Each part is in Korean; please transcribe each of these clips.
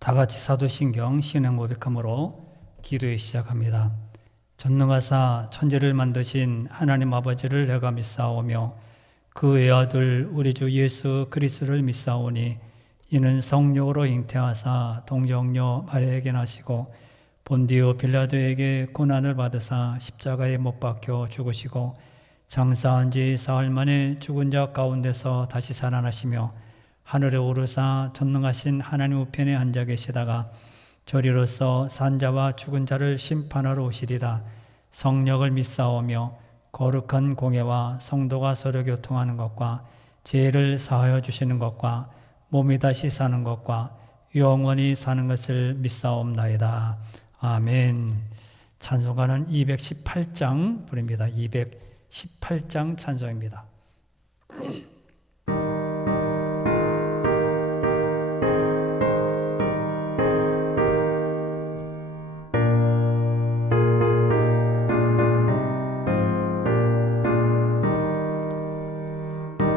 다 같이 사도신경 신앙 고백함으로 기도에 시작합니다. 전능하사 천지를 만드신 하나님 아버지를 내가 믿사오며 그 외아들 우리 주 예수 그리스도를 믿사오니 이는 성령으로 잉태하사 동정녀 마리아에게 나시고 본디오 빌라도에게 고난을 받으사 십자가에 못 박혀 죽으시고 장사한 지 사흘 만에 죽은 자 가운데서 다시 살아나시며 하늘에 오르사 전능하신 하나님 우편에 앉아 계시다가 저리로서 산자와 죽은 자를 심판하러 오시리다. 성령을 믿사오며 거룩한 공예와 성도가 서로 교통하는 것과 죄를 사하여 주시는 것과 몸이 다시 사는 것과 영원히 사는 것을 믿사옵나이다. 아멘. 찬송가는 218장 부릅니다. 218장 찬송입니다.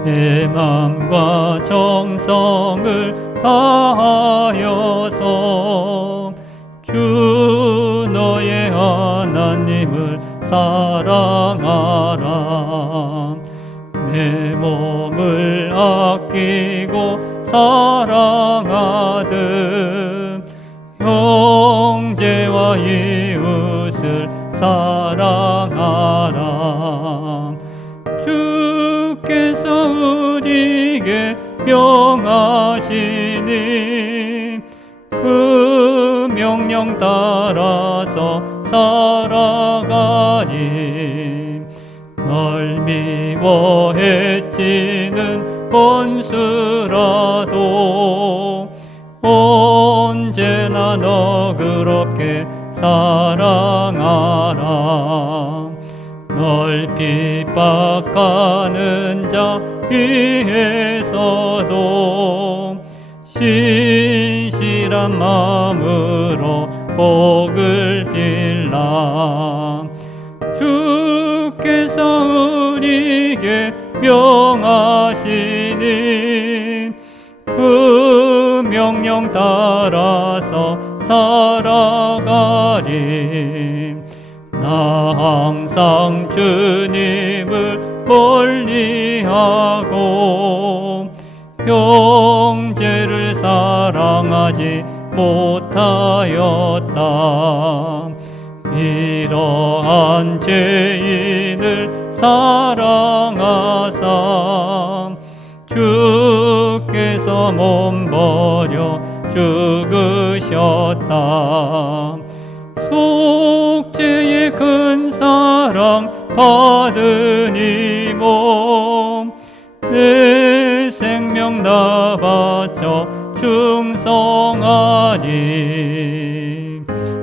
내 마음과 정성을 다하여서 주 너의 하나님을 사랑하라. 내 몸을 아끼고 사랑하듯 형제와 이웃을 사랑하라. 주께서 우리에게 명하시니 그 명령 따라서 살아가니 널 미워해치는 원수라도 언제나 너그럽게 사랑하라. 널 핍박하는 자 위에서도 신실한 마음으로 복을 빌라. 주께서 우리에게 명하시니 그 명령 따라서 살아가리. 나 항상 주님을 멀리하고 형제를 사랑하지 못하였다. 이러한 죄인을 사랑하사 주께서 몸버려 죽으셨다. 속죄의 큰 사랑 받은 이 몸 내 생명 다 바쳐 충성하리.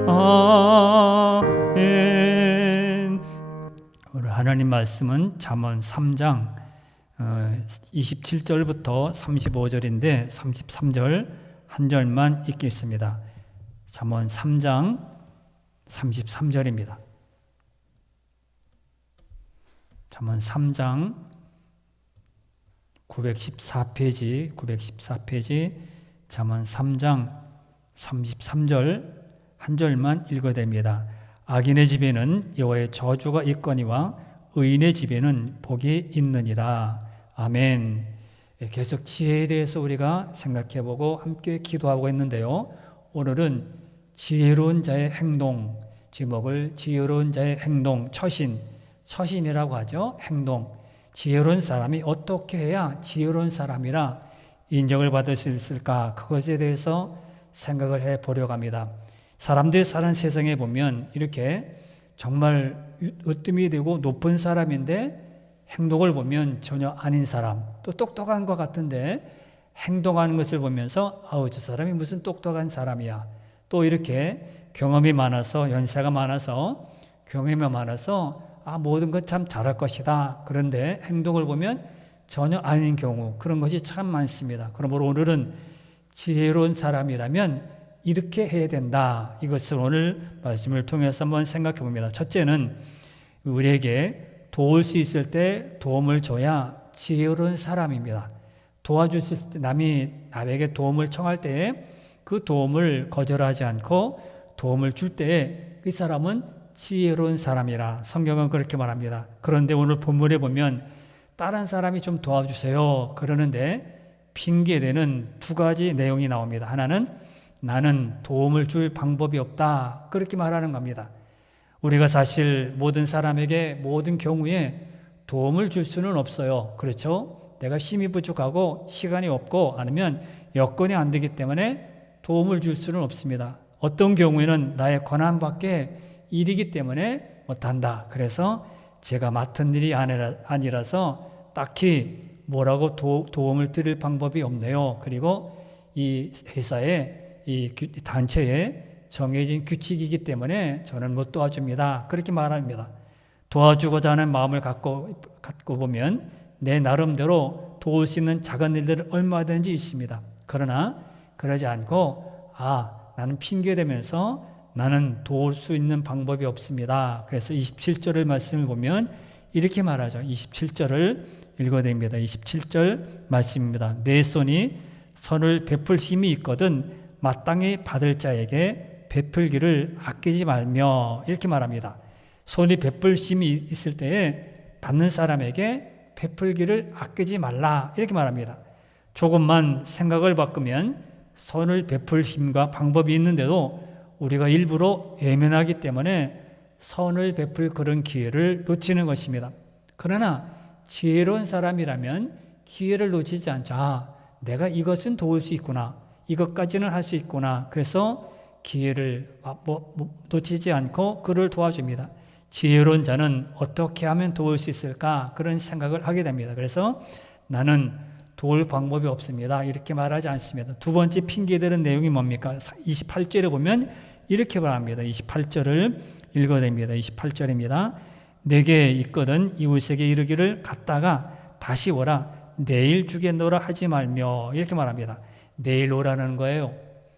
아멘. 오늘 하나님 말씀은 잠언 3장 27절부터 35절인데 33절 한 절만 읽겠습니다. 잠언 3장 33절입니다. 잠언 3장 914페이지 잠언 3장 33절 한 절만 읽어야 됩니다. 악인의 집에는 여호와의 저주가 있거니와 의인의 집에는 복이 있느니라. 아멘. 계속 지혜에 대해서 우리가 생각해보고 함께 기도하고 있는데요. 오늘은 지혜로운 자의 행동, 제목을 지혜로운 자의 행동, 처신이라고 하죠. 행동. 지혜로운 사람이 어떻게 해야 지혜로운 사람이라 인정을 받을 수 있을까? 그것에 대해서 생각을 해보려고 합니다. 사람들이 사는 세상에 보면 이렇게 정말 으뜸이 되고 높은 사람인데 행동을 보면 전혀 아닌 사람, 또 똑똑한 것 같은데 행동하는 것을 보면서 아우, 저 사람이 무슨 똑똑한 사람이야. 또 이렇게 경험이 많아서, 연세가 많아서, 경험이 많아서 모든 것 참 잘할 것이다. 그런데 행동을 보면 전혀 아닌 경우, 그런 것이 참 많습니다. 그러므로 오늘은 지혜로운 사람이라면 이렇게 해야 된다. 이것을 오늘 말씀을 통해서 한번 생각해 봅니다. 첫째는 우리에게 도울 수 있을 때 도움을 줘야 지혜로운 사람입니다. 도와줄 때 남이 남에게 도움을 청할 때 그 도움을 거절하지 않고 도움을 줄 때에 그 사람은 지혜로운 사람이라 성경은 그렇게 말합니다. 그런데 오늘 본문에 보면 다른 사람이 좀 도와주세요 그러는데 핑계대는 두 가지 내용이 나옵니다. 하나는 나는 도움을 줄 방법이 없다 그렇게 말하는 겁니다. 우리가 사실 모든 사람에게 모든 경우에 도움을 줄 수는 없어요. 그렇죠? 내가 힘이 부족하고 시간이 없고 아니면 여건이 안 되기 때문에 도움을 줄 수는 없습니다. 어떤 경우에는 나의 권한 밖의 일이기 때문에 못한다. 그래서 제가 맡은 일이 아니라서 딱히 뭐라고 도움을 드릴 방법이 없네요. 그리고 이 회사에 이 단체에 정해진 규칙이기 때문에 저는 못 도와줍니다. 그렇게 말합니다. 도와주고자 하는 마음을 갖고 보면 내 나름대로 도울 수 있는 작은 일들은 얼마든지 있습니다. 그러나 그러지 않고 나는 핑계대면서 나는 도울 수 있는 방법이 없습니다. 그래서 27절을 말씀을 보면 이렇게 말하죠. 27절을 읽어야 됩니다. 27절 말씀입니다. 내 손이 선을 베풀 힘이 있거든 마땅히 받을 자에게 베풀기를 아끼지 말며 이렇게 말합니다. 손이 베풀 힘이 있을 때에 받는 사람에게 베풀기를 아끼지 말라 이렇게 말합니다. 조금만 생각을 바꾸면 선을 베풀 힘과 방법이 있는데도 우리가 일부러 외면하기 때문에 선을 베풀 그런 기회를 놓치는 것입니다. 그러나 지혜로운 사람이라면 기회를 놓치지 않죠. 내가 이것은 도울 수 있구나. 이것까지는 할 수 있구나. 그래서 기회를 놓치지 않고 그를 도와줍니다. 지혜로운 자는 어떻게 하면 도울 수 있을까? 그런 생각을 하게 됩니다. 그래서 나는 도울 방법이 없습니다. 이렇게 말하지 않습니다. 두 번째 핑계대는 내용이 뭡니까? 28절에 보면 이렇게 말합니다. 28절을 읽어야 됩니다. 28절입니다. 내게 있거든 이웃에게 이르기를 갔다가 다시 오라. 내일 주겠노라 하지 말며 이렇게 말합니다. 내일 오라는 거예요.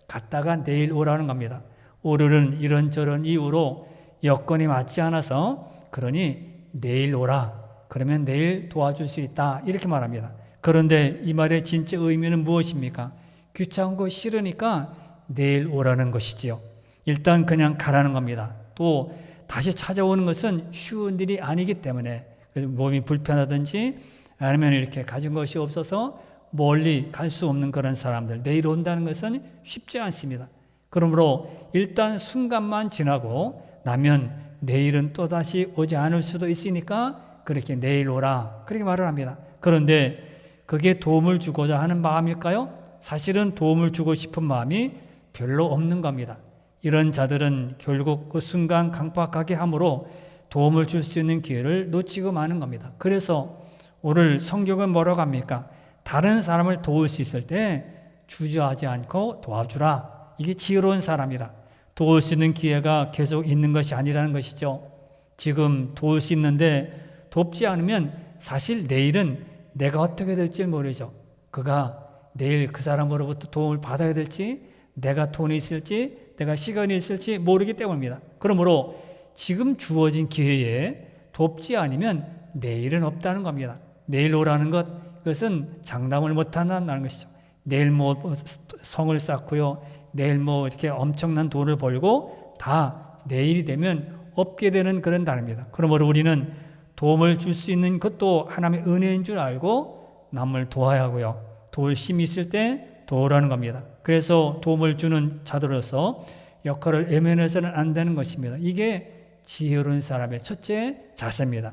갔다가 내일 오라는 겁니다. 오늘은 이런저런 이유로 여건이 맞지 않아서 그러니 내일 오라. 그러면 내일 도와줄 수 있다. 이렇게 말합니다. 그런데 이 말의 진짜 의미는 무엇입니까? 귀찮고 싫으니까 내일 오라는 것이지요. 일단 그냥 가라는 겁니다. 또 다시 찾아오는 것은 쉬운 일이 아니기 때문에 몸이 불편하든지 아니면 이렇게 가진 것이 없어서 멀리 갈 수 없는 그런 사람들 내일 온다는 것은 쉽지 않습니다. 그러므로 일단 순간만 지나고 나면 내일은 또다시 오지 않을 수도 있으니까 그렇게 내일 오라 그렇게 말을 합니다. 그런데 그게 도움을 주고자 하는 마음일까요? 사실은 도움을 주고 싶은 마음이 별로 없는 겁니다. 이런 자들은 결국 그 순간 강박하게 함으로 도움을 줄 수 있는 기회를 놓치고 마는 겁니다. 그래서 오늘 성경은 뭐라고 합니까? 다른 사람을 도울 수 있을 때 주저하지 않고 도와주라. 이게 지혜로운 사람이라. 도울 수 있는 기회가 계속 있는 것이 아니라는 것이죠. 지금 도울 수 있는데 돕지 않으면 사실 내일은 내가 어떻게 될지 모르죠. 그가 내일 그 사람으로부터 도움을 받아야 될지, 내가 돈이 있을지, 내가 시간이 있을지 모르기 때문입니다. 그러므로 지금 주어진 기회에 돕지 않으면 내일은 없다는 겁니다. 내일 오라는 것, 이것은 장담을 못한다는 것이죠. 내일 뭐 성을 쌓고요, 내일 뭐 이렇게 엄청난 돈을 벌고 다 내일이 되면 없게 되는 그런 단어입니다. 그러므로 우리는 도움을 줄 수 있는 것도 하나님의 은혜인 줄 알고 남을 도와야 하고요. 도울 힘이 있을 때 도우라는 겁니다. 그래서 도움을 주는 자들로서 역할을 외면해서는 안 되는 것입니다. 이게 지혜로운 사람의 첫째 자세입니다.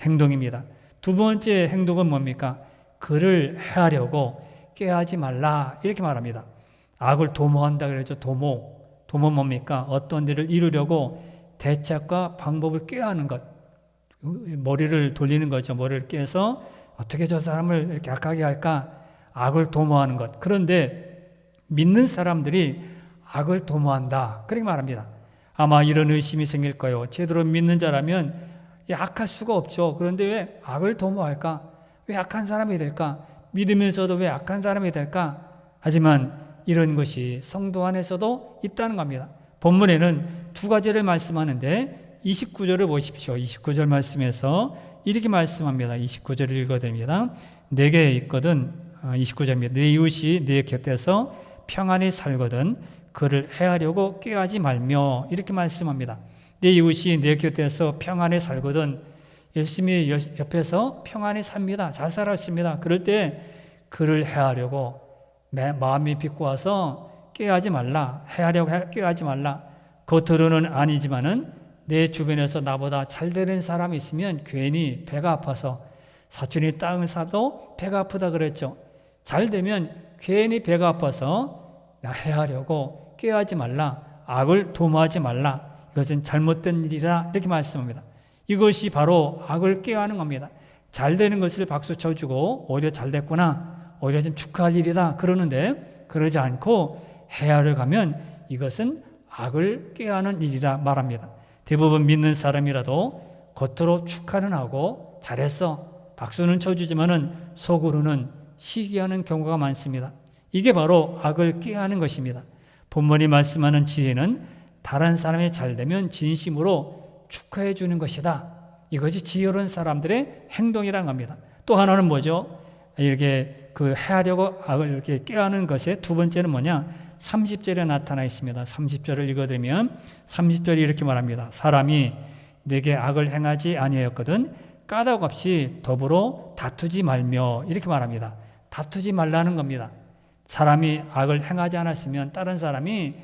행동입니다. 두 번째 행동은 뭡니까? 그를 해하려고 꾀하지 말라 이렇게 말합니다. 악을 도모한다 그러죠. 도모 뭡니까? 어떤 일을 이루려고 대책과 방법을 꾀하는 것, 머리를 돌리는 거죠. 머리를 꿰서 어떻게 저 사람을 이렇게 악하게 할까? 악을 도모하는 것. 그런데 믿는 사람들이 악을 도모한다 그렇게 말합니다. 아마 이런 의심이 생길 거예요. 제대로 믿는 자라면 악할 수가 없죠. 그런데 왜 악을 도모할까? 왜 악한 사람이 될까? 믿으면서도 왜 악한 사람이 될까? 하지만 이런 것이 성도 안에서도 있다는 겁니다. 본문에는 두 가지를 말씀하는데 29절을 보십시오. 29절 말씀에서 이렇게 말씀합니다. 29절을 읽어야 됩니다. 내게 있거든 29절입니다. 내 이웃이 내 곁에서 평안히 살거든 그를 해하려고 꾀하지 말며 이렇게 말씀합니다. 내 이웃이 내 곁에서 평안히 살거든 열심히 옆에서 평안히 삽니다. 잘 살았습니다. 그럴 때 그를 해하려고 마음이 비꼬아서 꾀하지 말라. 해하려고 꾀하지 말라. 겉으로는 아니지만은 내 주변에서 나보다 잘 되는 사람이 있으면 괜히 배가 아파서 사촌이 땅을 사도 배가 아프다 그랬죠. 잘 되면 괜히 배가 아파서 나 해하려고 꾀하지 말라. 악을 도모하지 말라. 이것은 잘못된 일이라 이렇게 말씀합니다. 이것이 바로 악을 꾀하는 겁니다. 잘 되는 것을 박수 쳐주고 오히려 잘 됐구나, 오히려 좀 축하할 일이다 그러는데 그러지 않고 해하려 가면 이것은 악을 꾀하는 일이라 말합니다. 대부분 믿는 사람이라도 겉으로 축하는 하고 잘했어 박수는 쳐주지만은 속으로는 시기하는 경우가 많습니다. 이게 바로 악을 꾀하는 것입니다. 본문이 말씀하는 지혜는 다른 사람이 잘되면 진심으로 축하해 주는 것이다. 이것이 지혜로운 사람들의 행동이란 겁니다. 또 하나는 뭐죠? 이렇게 해하려고 악을 이렇게 꾀하는 것의 두 번째는 뭐냐? 30절에 나타나 있습니다. 30절을 읽어드리면 30절이 이렇게 말합니다. 사람이 내게 악을 행하지 아니하였거든 까닭 없이 더불어 다투지 말며 이렇게 말합니다. 다투지 말라는 겁니다. 사람이 악을 행하지 않았으면 다른 사람이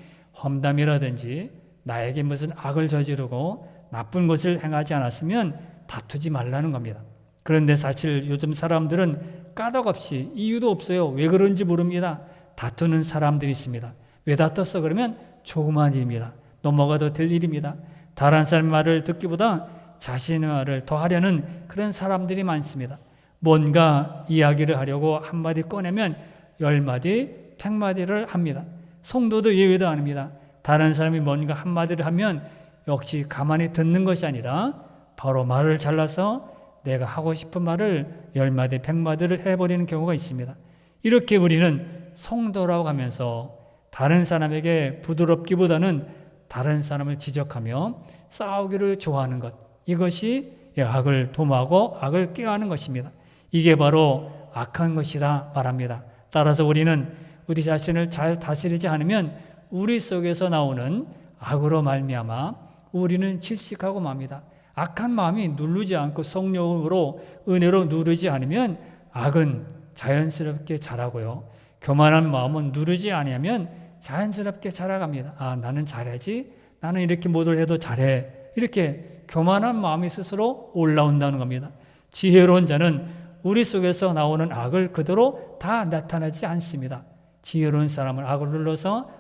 험담이라든지 나에게 무슨 악을 저지르고 나쁜 것을 행하지 않았으면 다투지 말라는 겁니다. 그런데 사실 요즘 사람들은 까닭 없이 이유도 없어요. 왜 그런지 모릅니다. 다투는 사람들이 있습니다. 왜 다퉜어? 그러면 조그만 일입니다. 넘어가도 될 일입니다. 다른 사람의 말을 듣기보다 자신의 말을 더 하려는 그런 사람들이 많습니다. 뭔가 이야기를 하려고 한마디 꺼내면 10마디, 100마디를 합니다. 성도도 예외도 아닙니다. 다른 사람이 뭔가 한마디를 하면 역시 가만히 듣는 것이 아니라 바로 말을 잘라서 내가 하고 싶은 말을 10마디, 100마디를 해버리는 경우가 있습니다. 이렇게 우리는 성도라고 하면서 다른 사람에게 부드럽기보다는 다른 사람을 지적하며 싸우기를 좋아하는 것, 이것이 악을 도모하고 악을 꾀하는 것입니다. 이게 바로 악한 것이라 말합니다. 따라서 우리는 우리 자신을 잘 다스리지 않으면 우리 속에서 나오는 악으로 말미암아 우리는 질식하고 맙니다. 악한 마음이 누르지 않고 성령으로 은혜로 누르지 않으면 악은 자연스럽게 자라고요. 교만한 마음은 누르지 않으면 자연스럽게 자라갑니다. 아, 나는 잘하지? 나는 이렇게 뭐를 해도 잘해. 이렇게 교만한 마음이 스스로 올라온다는 겁니다. 지혜로운 자는 우리 속에서 나오는 악을 그대로 다 나타나지 않습니다. 지혜로운 사람은 악을 눌러서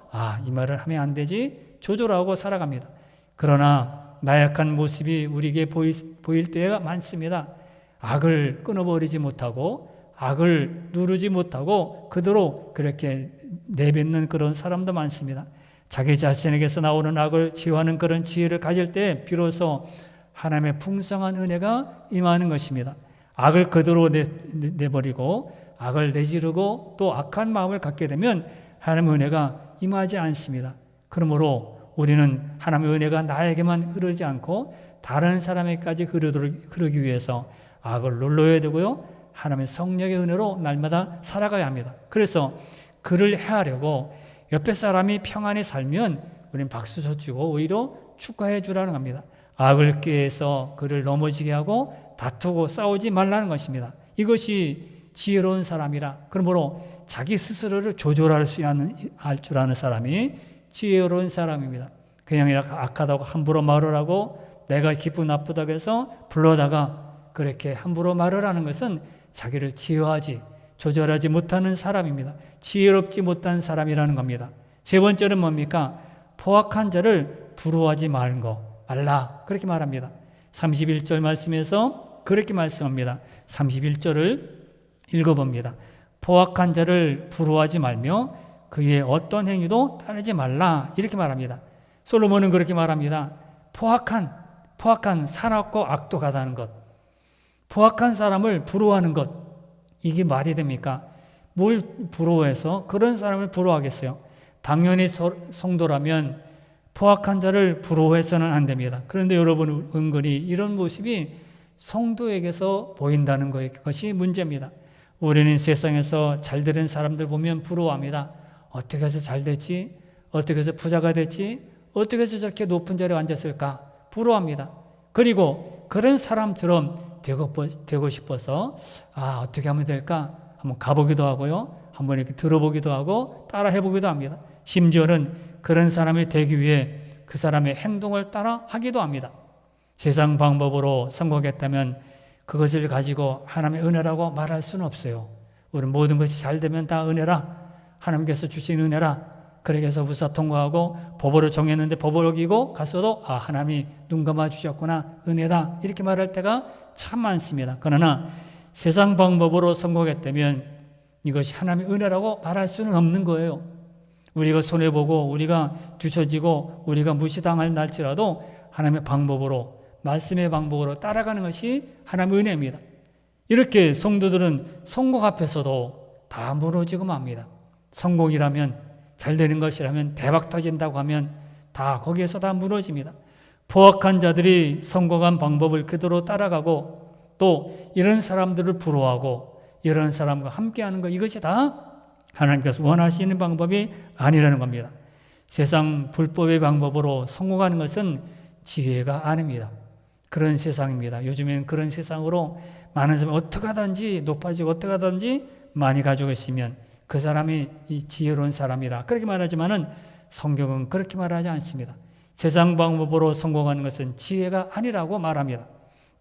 이 말을 하면 안 되지 조절하고 살아갑니다. 그러나 나약한 모습이 우리에게 보일 때가 많습니다. 악을 끊어버리지 못하고 악을 누르지 못하고 그대로 그렇게 내뱉는 그런 사람도 많습니다. 자기 자신에게서 나오는 악을 제어하는 그런 지혜를 가질 때 비로소 하나님의 풍성한 은혜가 임하는 것입니다. 악을 그대로 내버리고 악을 내지르고 또 악한 마음을 갖게 되면 하나님의 은혜가 임하지 않습니다. 그러므로 우리는 하나님의 은혜가 나에게만 흐르지 않고 다른 사람에게까지 흐르기 위해서 악을 눌러야 되고요. 하나님의 성령의 은혜로 날마다 살아가야 합니다. 그래서 그를 해하려고 옆에 사람이 평안히 살면 우리는 박수 쳐주고 오히려 축하해 주라는 겁니다. 악을 꾀해서 그를 넘어지게 하고 다투고 싸우지 말라는 것입니다. 이것이 지혜로운 사람이라. 그러므로 자기 스스로를 조절할 수 줄 아는 사람이 지혜로운 사람입니다. 그냥 악하다고 함부로 말을 하고 내가 기쁘고 나쁘다고 해서 불러다가 그렇게 함부로 말을 하는 것은 자기를 조절하지 못하는 사람입니다. 지혜롭지 못한 사람이라는 겁니다. 세 번째는 뭡니까? 포악한 자를 부러워하지 말라. 그렇게 말합니다. 31절 말씀에서 그렇게 말씀합니다. 31절을 읽어봅니다. 포악한 자를 부러워하지 말며 그의 어떤 행위도 따르지 말라. 이렇게 말합니다. 솔로몬은 그렇게 말합니다. 포악한 사악고 악도 가다는 것. 포악한 사람을 부러워하는 것. 이게 말이 됩니까? 뭘 부러워해서 그런 사람을 부러워하겠어요? 당연히 성도라면 포악한 자를 부러워해서는 안 됩니다. 그런데 여러분 은근히 이런 모습이 성도에게서 보인다는 것이 문제입니다. 우리는 세상에서 잘되는 사람들 보면 부러워합니다. 어떻게 해서 잘 됐지? 어떻게 해서 부자가 됐지? 어떻게 해서 저렇게 높은 자리에 앉았을까? 부러워합니다. 그리고 그런 사람처럼 되고 싶어서 어떻게 하면 될까? 한번 가보기도 하고요. 한번 이렇게 들어보기도 하고 따라 해보기도 합니다. 심지어는 그런 사람이 되기 위해 그 사람의 행동을 따라 하기도 합니다. 세상 방법으로 성공했다면 그것을 가지고 하나님의 은혜라고 말할 수는 없어요. 우리 모든 것이 잘 되면 다 은혜라. 하나님께서 주신 은혜라. 그렇게 해서 부사 통과하고 법으로 정했는데 법을 어기고 갔어도 하나님이 눈 감아 주셨구나. 은혜다. 이렇게 말할 때가 참 많습니다. 그러나 세상 방법으로 성공했다면 이것이 하나님의 은혜라고 말할 수는 없는 거예요. 우리가 손해보고 우리가 뒤처지고 우리가 무시당할 날지라도 하나님의 방법으로 말씀의 방법으로 따라가는 것이 하나님의 은혜입니다. 이렇게 성도들은 성공 앞에서도 다 무너지고 맙니다. 성공이라면 잘 되는 것이라면 대박 터진다고 하면 다 거기에서 다 무너집니다. 포악한 자들이 성공한 방법을 그대로 따라가고 또 이런 사람들을 부러워하고 이런 사람과 함께하는 것, 이것이 다 하나님께서 원하시는 방법이 아니라는 겁니다. 세상 불법의 방법으로 성공하는 것은 지혜가 아닙니다. 그런 세상입니다. 요즘엔 그런 세상으로 많은 사람이 어떻게 하든지 높아지고 어떻게 하든지 많이 가지고 있으면 그 사람이 이 지혜로운 사람이라 그렇게 말하지만은 성경은 그렇게 말하지 않습니다. 세상 방법으로 성공하는 것은 지혜가 아니라고 말합니다.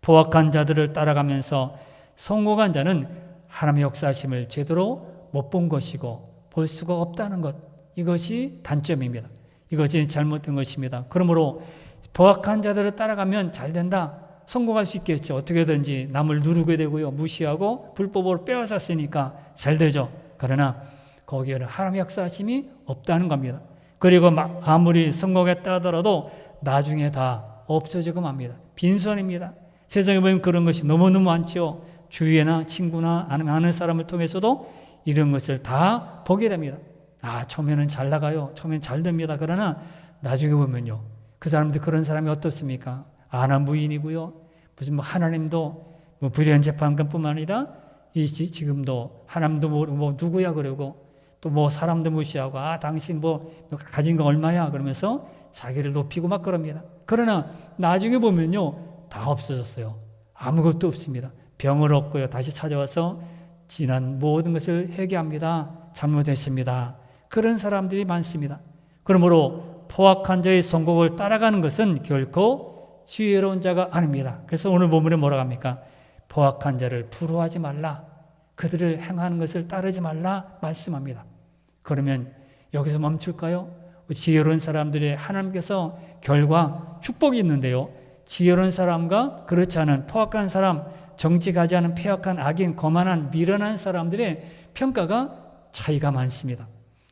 포악한 자들을 따라가면서 성공한 자는 하나님의 역사하심을 제대로 못 본 것이고 볼 수가 없다는 것, 이것이 단점입니다. 이것이 잘못된 것입니다. 그러므로 포악한 자들을 따라가면 잘 된다, 성공할 수 있겠죠. 어떻게든지 남을 누르게 되고요, 무시하고 불법으로 빼앗았으니까 잘 되죠. 그러나 거기에는 하나님의 역사하심이 없다는 겁니다. 그리고 아무리 성공했다 하더라도 나중에 다 없어지고 맙니다. 빈손입니다. 세상에 보면 그런 것이 너무너무 많죠. 주위나 친구나 아는 사람을 통해서도 이런 것을 다 보게 됩니다. 처음에는 잘 나가요. 처음에는 잘 됩니다. 그러나 나중에 보면요, 그 사람들, 그런 사람이 어떻습니까? 무인이고요. 무슨 하나님도 불의한 재판관뿐만 아니라 지금도 하나님도 모르고 누구야 그러고 또 사람도 무시하고 당신 가진 거 얼마야 그러면서 자기를 높이고 막 그럽니다. 그러나 나중에 보면요, 다 없어졌어요. 아무것도 없습니다. 병을 얻고요, 다시 찾아와서 지난 모든 것을 회개합니다. 잘못했습니다. 그런 사람들이 많습니다. 그러므로 포악한 자의 성공을 따라가는 것은 결코 지혜로운 자가 아닙니다. 그래서 오늘 본문에 뭐라고 합니까? 포악한 자를 부러워하지 말라. 그들을 행하는 것을 따르지 말라 말씀합니다. 그러면 여기서 멈출까요? 지혜로운 사람들의 하나님께서 결과 축복이 있는데요, 지혜로운 사람과 그렇지 않은 포악한 사람, 정직하지 않은 폐역한 악인, 거만한 미련한 사람들의 평가가 차이가 많습니다.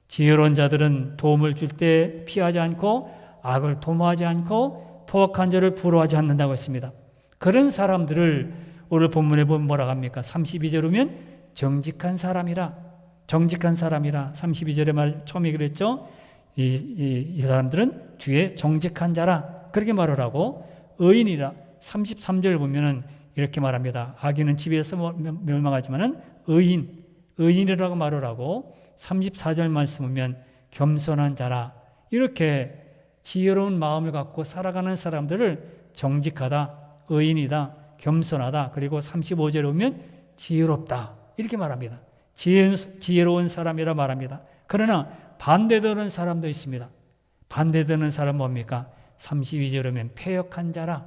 지혜로운 자들은 도움을 줄 때 피하지 않고 악을 도모하지 않고 포악한 자를 부러워하지 않는다고 했습니다. 그런 사람들을 오늘 본문에 보면 뭐라고 합니까? 32절 보면 정직한 사람이라 32절의 말 처음에 그랬죠. 이 사람들은 뒤에 정직한 자라 그렇게 말을 하고 의인이라 33절 보면은 이렇게 말합니다. 악인은 집에서 멸망하지만은 의인이라고 말을 하고 34절 말씀 보면 겸손한 자라, 이렇게 지혜로운 마음을 갖고 살아가는 사람들을 정직하다, 의인이다, 겸손하다, 그리고 35절에 보면 지혜롭다 이렇게 말합니다. 지혜로운 사람이라 말합니다. 그러나 반대되는 사람도 있습니다. 반대되는 사람 뭡니까? 32절에 보면 패역한 자라,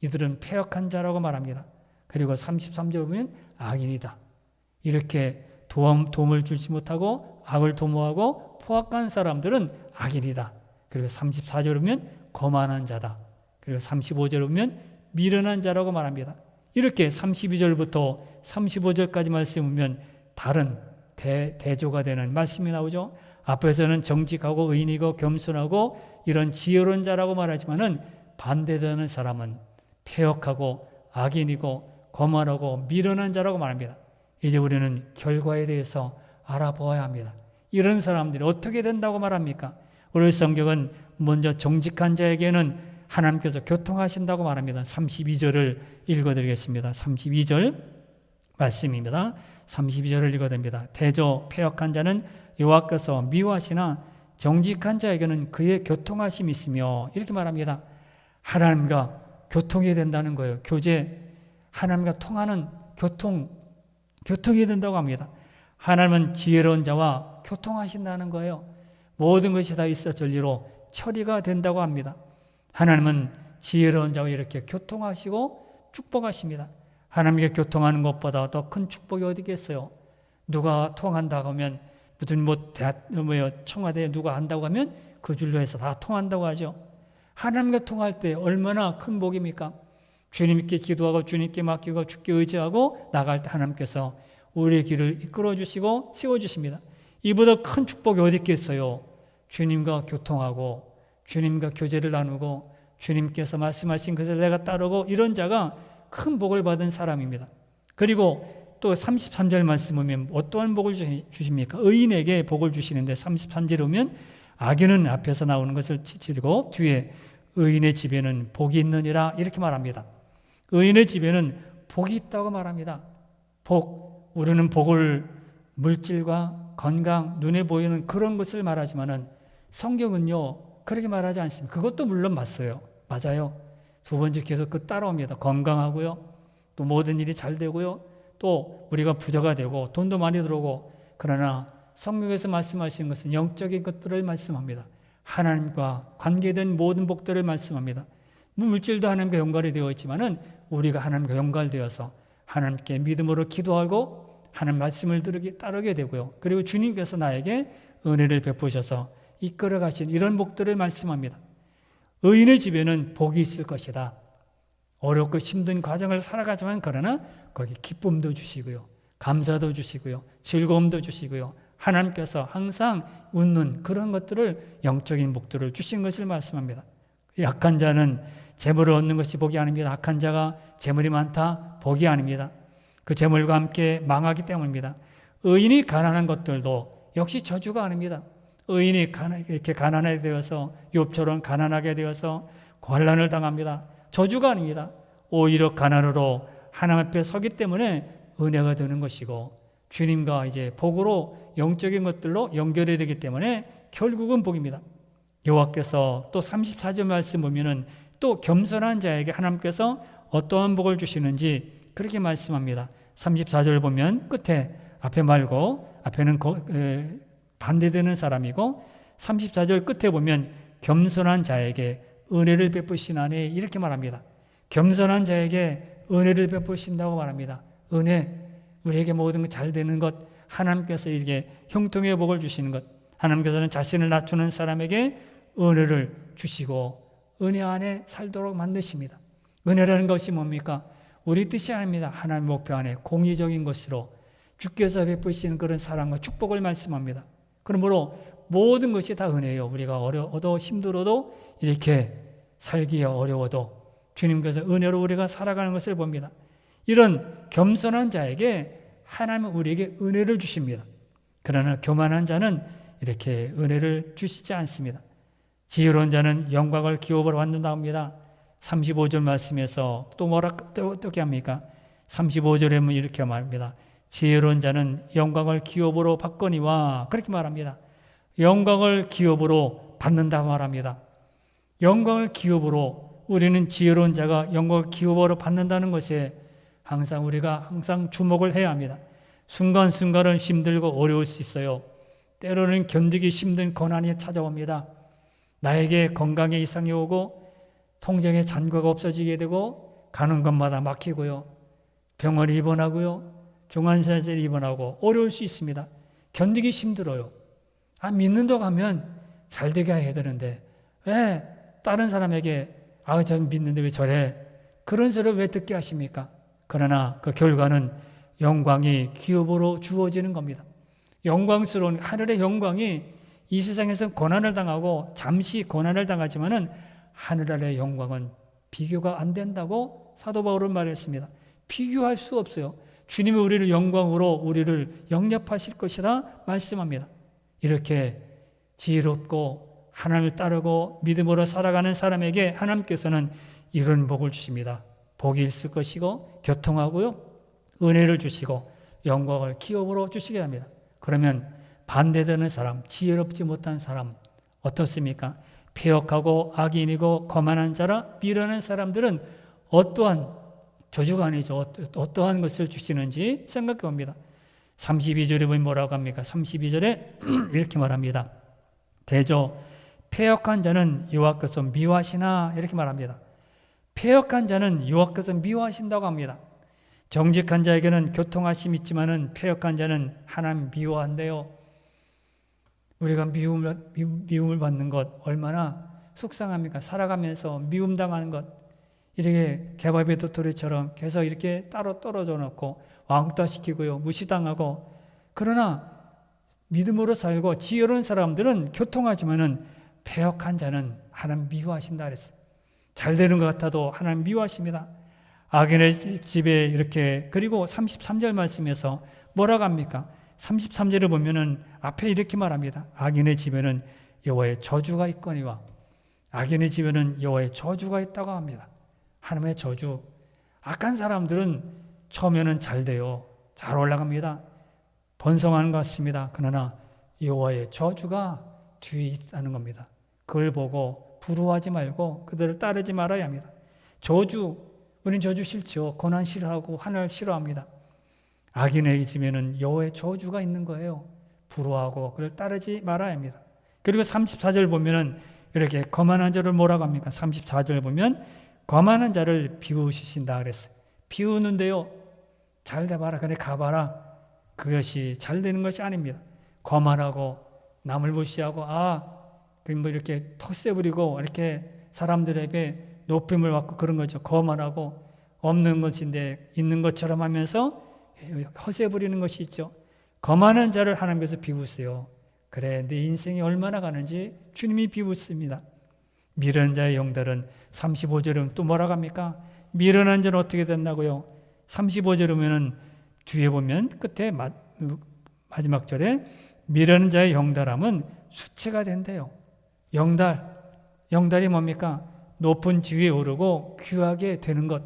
이들은 패역한 자라고 말합니다. 그리고 33절 보면 악인이다. 이렇게 도움을 주지 못하고 악을 도모하고 포악한 사람들은 악인이다. 그리고 34절 보면 거만한 자다. 그리고 35절 보면 미련한 자라고 말합니다. 이렇게 32절부터 35절까지 말씀 보면 다른 대조가 되는 말씀이 나오죠. 앞에서는 정직하고 의인이고 겸손하고 이런 지혜로운 자라고 말하지만은 반대되는 사람은 패역하고 악인이고 거만하고 미련한 자라고 말합니다. 이제 우리는 결과에 대해서 알아보아야 합니다. 이런 사람들이 어떻게 된다고 말합니까? 오늘 성경은 먼저 정직한 자에게는 하나님께서 교통하신다고 말합니다. 32절을 읽어드리겠습니다. 32절 말씀입니다. 32절을 읽어드립니다. 대저 패역한 자는 여호와께서 미워하시나 정직한 자에게는 그의 교통하심이 있으며 이렇게 말합니다. 하나님과 교통이 된다는 거예요. 교제, 하나님과 통하는 교통이 된다고 합니다. 하나님은 지혜로운 자와 교통하신다는 거예요. 모든 것이 다 있어 진리로 처리가 된다고 합니다. 하나님은 지혜로운 자와 이렇게 교통하시고 축복하십니다. 하나님께 교통하는 것보다 더 큰 축복이 어디 있겠어요? 누가 통한다고 하면 무슨 청와대에 누가 한다고 하면 그 줄로 해서 다 통한다고 하죠. 하나님과 통할 때 얼마나 큰 복입니까? 주님께 기도하고 주님께 맡기고 주께 의지하고 나갈 때 하나님께서 우리의 길을 이끌어 주시고 세워주십니다. 이보다 큰 축복이 어디 있겠어요? 주님과 교통하고 주님과 교제를 나누고 주님께서 말씀하신 것을 내가 따르고 이런 자가 큰 복을 받은 사람입니다. 그리고 또 33절 말씀 보면 어떠한 복을 주십니까? 의인에게 복을 주시는데 33절에 보면 악인은 앞에서 나오는 것을 치고 뒤에 의인의 집에는 복이 있느니라 이렇게 말합니다. 의인의 집에는 복이 있다고 말합니다. 우리는 복을 물질과 건강, 눈에 보이는 그런 것을 말하지만은 성경은요 그렇게 말하지 않습니다. 그것도 물론 맞아요. 두 번째 계속 따라옵니다. 건강하고요, 또 모든 일이 잘 되고요, 또 우리가 부자가 되고 돈도 많이 들어오고. 그러나 성경에서 말씀하신 것은 영적인 것들을 말씀합니다. 하나님과 관계된 모든 복들을 말씀합니다. 물질도 하나님과 연관이 되어 있지만은 우리가 하나님과 연관되어서 하나님께 믿음으로 기도하고 하나님 말씀을 따르게 되고요. 그리고 주님께서 나에게 은혜를 베푸셔서 이끌어 가신 이런 복들을 말씀합니다. 의인의 집에는 복이 있을 것이다. 어렵고 힘든 과정을 살아가지만 그러나 거기 기쁨도 주시고요, 감사도 주시고요, 즐거움도 주시고요, 하나님께서 항상 웃는 그런 것들을, 영적인 복들을 주신 것을 말씀합니다. 약한 자는 재물을 얻는 것이 복이 아닙니다. 악한 자가 재물이 많다, 복이 아닙니다. 그 재물과 함께 망하기 때문입니다. 의인이 가난한 것들도 역시 저주가 아닙니다. 의인이 이렇게 가난하게 되어서 욥처럼 가난하게 되어서 환난을 당합니다. 저주가 아닙니다. 오히려 가난으로 하나님 앞에 서기 때문에 은혜가 되는 것이고 주님과 이제 복으로 영적인 것들로 연결이 되기 때문에 결국은 복입니다. 여호와께서 또 34절 말씀 보면은 또 겸손한 자에게 하나님께서 어떠한 복을 주시는지 그렇게 말씀합니다. 34절 보면 끝에 앞에 말고 앞에는 반대되는 사람이고 34절 끝에 보면 겸손한 자에게 은혜를 베푸시나니 이렇게 말합니다. 겸손한 자에게 은혜를 베푸신다고 말합니다. 은혜, 우리에게 모든 것 잘 되는 것, 하나님께서 이게 형통의 복을 주시는 것, 하나님께서는 자신을 낮추는 사람에게 은혜를 주시고 은혜 안에 살도록 만드십니다. 은혜라는 것이 뭡니까? 우리 뜻이 아닙니다. 하나님의 목표 안에 공의적인 것으로 주께서 베푸시는 그런 사랑과 축복을 말씀합니다. 그러므로 모든 것이 다 은혜예요. 우리가 어려워도 힘들어도 이렇게 살기에 어려워도 주님께서 은혜로 우리가 살아가는 것을 봅니다. 이런 겸손한 자에게 하나님은 우리에게 은혜를 주십니다. 그러나 교만한 자는 이렇게 은혜를 주시지 않습니다. 지혜로운 자는 영광을 기업으로 받는다고 합니다. 35절 말씀에서 또 어떻게 합니까? 35절에 보면 이렇게 말합니다. 지혜로운 자는 영광을 기업으로 받거니와 그렇게 말합니다. 영광을 기업으로 받는다고 말합니다. 영광을 기업으로, 우리는 지혜로운 자가 영광을 기업으로 받는다는 것에 우리가 항상 주목을 해야 합니다. 순간순간은 힘들고 어려울 수 있어요. 때로는 견디기 힘든 고난이 찾아옵니다. 나에게 건강에 이상이 오고 통장에 잔고가 없어지게 되고 가는 곳마다 막히고요, 병원에 입원하고요, 중환자실에 입원하고 어려울 수 있습니다. 견디기 힘들어요. 믿는다고 하면 잘 되게 해야 되는데 왜 다른 사람에게 저 믿는데 왜 저래? 그런 소리를 왜 듣게 하십니까? 그러나 그 결과는 영광이 기업으로 주어지는 겁니다. 영광스러운 하늘의 영광이 이 세상에서 고난을 당하고 잠시 고난을 당하지만은 하늘 아래의 영광은 비교가 안 된다고 사도 바울은 말했습니다. 비교할 수 없어요. 주님이 우리를 영광으로 우리를 영접하실 것이라 말씀합니다. 이렇게 지혜롭고 하나님을 따르고 믿음으로 살아가는 사람에게 하나님께서는 이런 복을 주십니다. 복이 있을 것이고 교통하고요, 은혜를 주시고 영광을 기업으로 주시게 합니다. 그러면 반대되는 사람, 지혜롭지 못한 사람 어떻습니까? 패역하고 악인이고 거만한 자라 미련한 사람들은 어떠한 저주가 아니죠. 어떠한 것을 주시는지 생각해 봅니다. 32절에 보면 뭐라고 합니까? 32절에 이렇게 말합니다. 대저 패역한 자는 여호와께서 미워하시나 이렇게 말합니다. 패역한 자는 여호와께서 미워하신다고 합니다. 정직한 자에게는 교통하심이 있지만은 패역한 자는 하나님 미워한대요. 우리가 미움을 받는 것 얼마나 속상합니까? 살아가면서 미움당하는 것, 이렇게 개밥의 도토리처럼 계속 이렇게 따로 떨어져 놓고 왕따시키고요, 무시당하고. 그러나 믿음으로 살고 지혜로운 사람들은 교통하지만은 패역한 자는 하나님 미워하신다 그랬어요. 잘 되는 것 같아도 하나님 미워하십니다. 악인의 집에 이렇게. 그리고 33절 말씀에서 뭐라고 합니까? 33절을 보면은 앞에 이렇게 말합니다. 악인의 집에는 여호와의 저주가 있거니와. 악인의 집에는 여호와의 저주가 있다고 합니다. 하나님의 저주. 악한 사람들은 처음에는 잘 돼요. 잘 올라갑니다. 번성하는 것 같습니다. 그러나 여호와의 저주가 뒤에 있다는 겁니다. 그걸 보고 부러워하지 말고 그들을 따르지 말아야 합니다. 저주, 우리는 저주 싫죠. 고난 싫어하고 환난 싫어합니다. 악인의 집에는 여호와의 저주가 있는 거예요. 부러워하고 그를 따르지 말아야 합니다. 그리고 34절 보면은 이렇게 거만한 자를 뭐라고 합니까? 34절 보면 거만한 자를 비우시신다 그랬어요. 비우는데요, 잘 돼봐라, 그래 가봐라, 그것이 잘 되는 것이 아닙니다. 거만하고 남을 무시하고 뭐 이렇게 텃세 부리고 이렇게 사람들에게 높임을 받고 그런 거죠. 거만하고 없는 것인데 있는 것처럼 하면서 허세 부리는 것이 있죠. 거만한 자를 하나님께서 비우세요. 그래, 내 인생이 얼마나 가는지 주님이 비웃습니다. 미련한 자의 영달은 35절은 또 뭐라고 합니까? 미련한 자는 어떻게 된다고요? 35절이면은 뒤에 보면 끝에 마지막 절에 미련한 자의 영달함은 수치가 된대요. 영달이 뭡니까? 높은 지위에 오르고 귀하게 되는 것.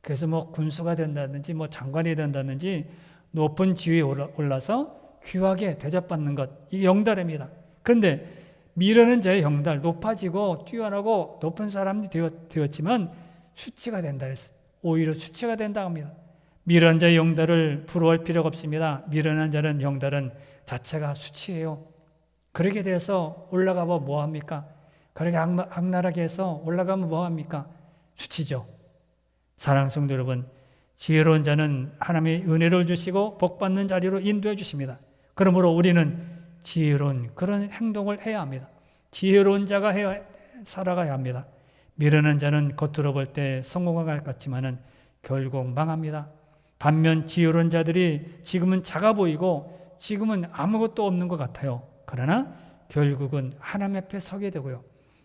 그래서 뭐 군수가 된다든지 뭐 장관이 된다든지 높은 지위에 올라서 귀하게 대접받는 것, 이게 영달입니다. 그런데 미련한 자의 영달, 높아지고 뛰어나고 높은 사람이 되었지만 수치가 된다 그랬어요. 오히려 수치가 된다고 합니다. 미련한 자의 영달을 부러워할 필요가 없습니다. 미련한 자는 영달은 자체가 수치예요. 그렇게 돼서 올라가면 뭐합니까? 그렇게 악랄하게 해서 올라가면 뭐합니까? 수치죠. 사랑하는 성도 여러분, 지혜로운 자는 하나님의 은혜를 주시고 복받는 자리로 인도해 주십니다. 그러므로 우리는 지혜로운 그런 행동을 해야 합니다. 지혜로운 자가 살아가야 합니다. 미련한 자는 겉으로 볼 때 성공할 것 같지만은 결국 망합니다. 반면 지혜로운 자들이 지금은 작아 보이고 지금은 아무것도 없는 것 같아요. 그러나 결국은 하나님 앞에 서게 되고요,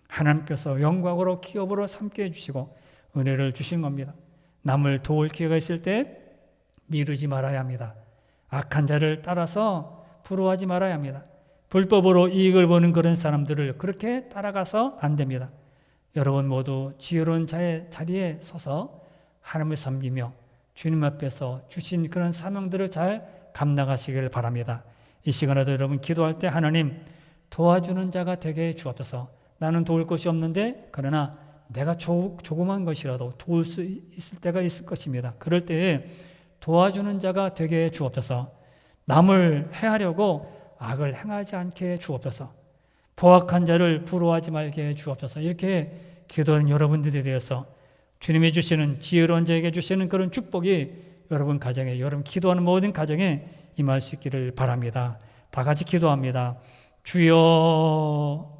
하나님께서 영광으로 기업으로 삼게 해주시고 은혜를 주신 겁니다. 남을 도울 기회가 있을 때 미루지 말아야 합니다. 악한 자를 따라서 부러워하지 말아야 합니다. 불법으로 이익을 보는 그런 사람들을 그렇게 따라가서 안 됩니다. 여러분 모두 지혜로운 자의 자리에 서서 하나님을 섬기며 주님 앞에서 주신 그런 사명들을 잘 감당하시길 바랍니다. 이 시간에도 여러분 기도할 때 하나님 도와주는 자가 되게 주옵소서. 나는 도울 것이 없는데 그러나 내가 조그만 것이라도 도울 수 있을 때가 있을 것입니다. 그럴 때에 도와주는 자가 되게 주옵소서. 남을 해하려고 악을 행하지 않게 주옵소서. 포악한 자를 부러워하지 말게 주옵소서. 이렇게 기도하는 여러분들에 대해서 주님이 주시는 지혜로운 자에게 주시는 그런 축복이 여러분 가정에, 여러분 기도하는 모든 가정에 임할 수 있기를 바랍니다. 다 같이 기도합니다. 주여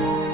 아멘.